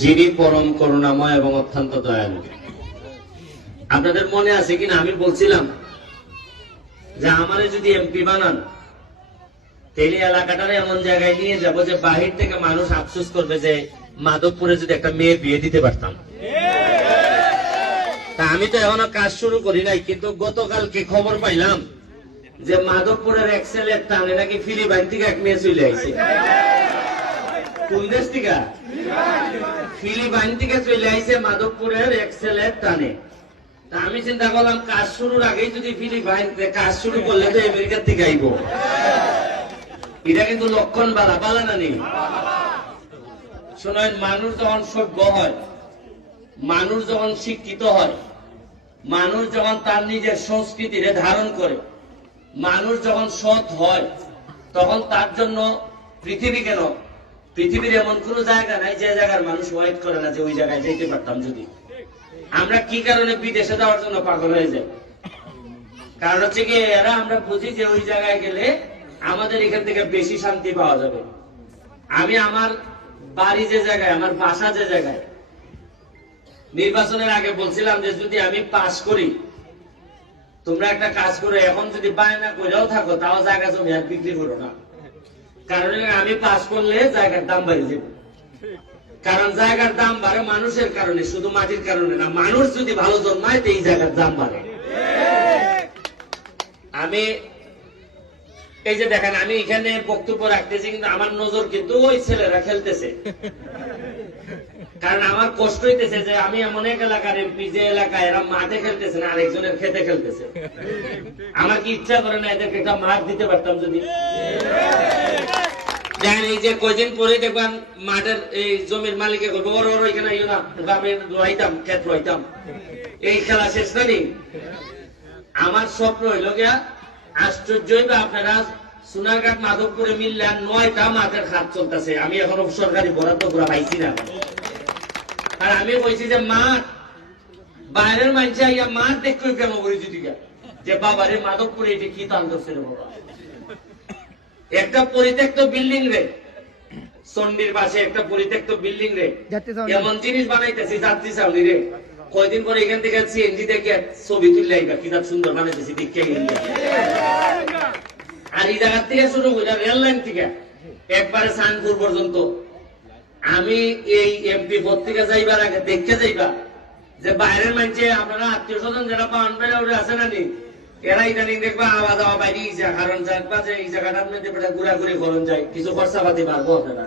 যিনি পরম করুণাময় এবং অত্যন্ত দয়ালু। আপনাদের মনে আছে কিনা আমি বলছিলাম যে আমারে যদি এমপি বানান তাহলে এলাকাটারে এমন জায়গায় নিয়ে যাব যে বাহির থেকে মানুষ আফসোস করবে যে মাধবপুরে যদি একটা মেয়ে বিয়ে দিতে পারতাম। তা আমি তো এখনো কাজ শুরু করি নাই, কিন্তু গতকালকে খবর পাইলাম যে মাধবপুরের এক্সেলের টানে নাকি ফিলিপাইন থেকে এক মেয়ে চলে আইছে। কোন দেশ থেকে? ফিলিপাইন থেকে চলে আইছে মাধবপুরের এক্সেলের টানে। তা আমি চিন্তা করলাম কাজ শুরুর আগেই যদি ফিলিপাইন কাজ শুরু করলে তো আমেরিকার থেকে আইব। এটা কিন্তু লক্ষণ বালা বালা না নেই। শোনেন, মানুষ যখন সভ্য হয়, মানুষ যখন শিক্ষিত হয়, মানুষ যখন তার নিজের সংস্কৃতিরে ধারণ করে, মানুষ যখন সৎ হয়, তখন তার জন্য পৃথিবী কেন, পৃথিবীর এমন কোন জায়গা নাই যে জায়গার মানুষ ওয়েট করে না যে ওই জায়গায় যেতে পারতাম যদি। আমরা কি কারণে বিদেশে যাওয়ার জন্য পাগল হয়ে যাই? কারণ হচ্ছে কি এরা আমরা বুঝি যে ওই জায়গায় গেলে আমাদের এখান থেকে বেশি শান্তি পাওয়া যাবে। আমি আমার বাড়ি যে জায়গায়, আমার বাসা যে জায়গায়, নির্বাচনের আগে বলছিলাম যে যদি আমি পাস করি, তোমরা একটা কাজ করো, এখন যদি বায়না কইরাও থাকো তাও জায়গা জমি আর বিক্রি করো না। কারণ আমি পাস করলে জায়গার দাম বাড়ে যাবে। কারণ জায়গার দাম বাড়ে মানুষের কারণে, শুধু মাটির কারণে না। মানুষ যদি ভালো জন্মায় তো এই জায়গার দাম বাড়ে। আমি এই যে দেখেন, আমি এখানে বক্তব্য রাখতেছি, কিন্তু আমার নজর কিন্তু ওই ছেলেরা খেলতেছে। কারণ আমার কষ্ট হইতেছে যে আমি এমন এক এলাকার এমপি যে এলাকায় এরা মাঠে খেলতেছে না, আরেকজনের খেতে খেলতেছে। আমার কি ইচ্ছা করে না এদেরকে একটা মাঠ দিতে পারতাম যদি? দেখেন, এই যে কয়দিন পরে দেখবেন মাঠের এই জমির মালিকে করবো ওর ওইখানে ইয়ে না, আমি রইতাম, ক্ষেত রইতাম, এই খেলা শেষ না নি। আমার স্বপ্ন হইল গিয়া আশ্চর্যই বা আপনারা সোনারঘাট মাধবপুরে মিললে 9টা মাঠের খাত চলতেছে। আমি এখনো সরকারি বরাদ্দ পুরা পাইছি না। আর আমি বলছি যে মাঠ বাইরের মানুষ আইয়া মাঠ দেখতে কেমন পরিচিতি যে বাবারে মাধবপুরে এটি কি তাল ধরছে রে বাবা। একটা পরিত্যক্ত বিল্ডিং রে, চন্ডির পাশে একটা পরিত্যক্ত বিল্ডিং রে এমন জিনিস বানাইতেছি যাত্রী ছাউনি রে। কয়দিন পরে এখান থেকে সিএনজি দেখে ছবি তুললে আইবা কি সুন্দর বানাইতেছি দেখে। আর এই জায়গা থেকে শুরু করে রেল লাইন থেকে একবারে সানপুর পর্যন্ত আমি এই এমপি পদ থেকে যাইবার আগে দেখতে যাইবা যে বাইরের মানুষে আপনারা আত্মীয় স্বজন যারা পাওয়ান পেলে ওরা আছে না নি, এরা ইদানিং দেখবা আওয়াজ আওয়া বাইরে কারণ জানবা যে এই জায়গাটার মধ্যে ঘুরাঘুরি করুন যায়, কিছু খরচা পাতি পারবো আপনারা।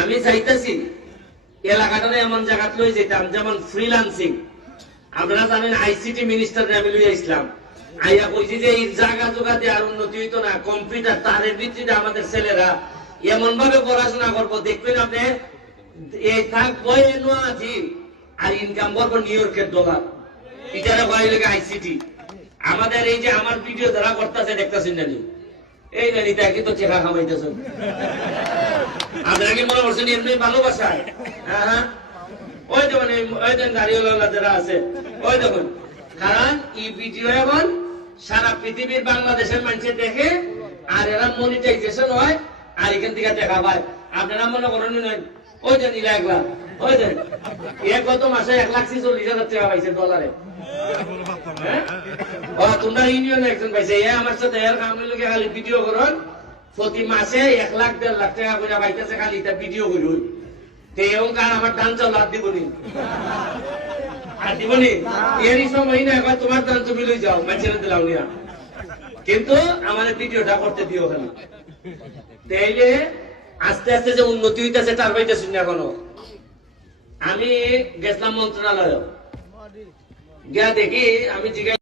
আমি চাইতেছি এলাকাটা এমন জায়গা লই যেতাম যেমন ফ্রিল্যান্সিং। আপনারা জানেন আইসিটি মিনিস্টার আমি লইয়া ইসলাম আইয়া কইছি যে এই জায়গা জোগাতে আর উন্নতি হইতো না, কম্পিউটার তারের ভিত্তিতে আমাদের ছেলেরা এমন ভাবে পড়াশোনা করবো দেখবেন আপনি এই থাকবো আছি আর ইনকাম করবো নিউ ইয়র্কের ডলার। এটারে বাইরে আইসিটি আমাদের এই যে আমার ভিডিও যারা করতেছে দেখতেছেন না এই না নিতে কিন্তু চেখা খামাইতেছেন আপনারা কি মনে করছেন এমনি ভালোবাসায়? হ্যাঁ, ওই দেখুন ওই দেন গাড়িওয়ালা যারা আছে ওই দেখুন। কারণ এই ভিডিও এখন সারা পৃথিবীর বাংলাদেশের মানুষের দেখে আর এরা মনিটাইজেশন হয় আর এখান থেকে দেখা পায়। আপনারা মনে করেন ওই যে নিলা 1 লাখ, ওই যে গত মাসে 1,46,000 টাকা পাইছে ডলারে। তোমরা ইউনিয়ন একজন পাইছে আমার সাথে এর কাম লোকে খালি ভিডিও করুন, প্রতি মাসে 1 লাখ 1.5 লাখ টাকা করে পাইতেছে খালি এটা ভিডিও করুন। তো এরকম কার আমার দান চাল আর দিবনি আর দিবনি এরই সময় না একবার তোমার দান তুমি লই যাও ছেড়ে দিলাম নিয়া, কিন্তু আমার ভিডিওটা করতে দিও খালি। তাইলে আস্তে আস্তে যে উন্নতি হইতেছে তার পাইতেছি না এখনো। আমি গেছিলাম মন্ত্রণালয়, গিয়া দেখি আমি জিজ্ঞাসা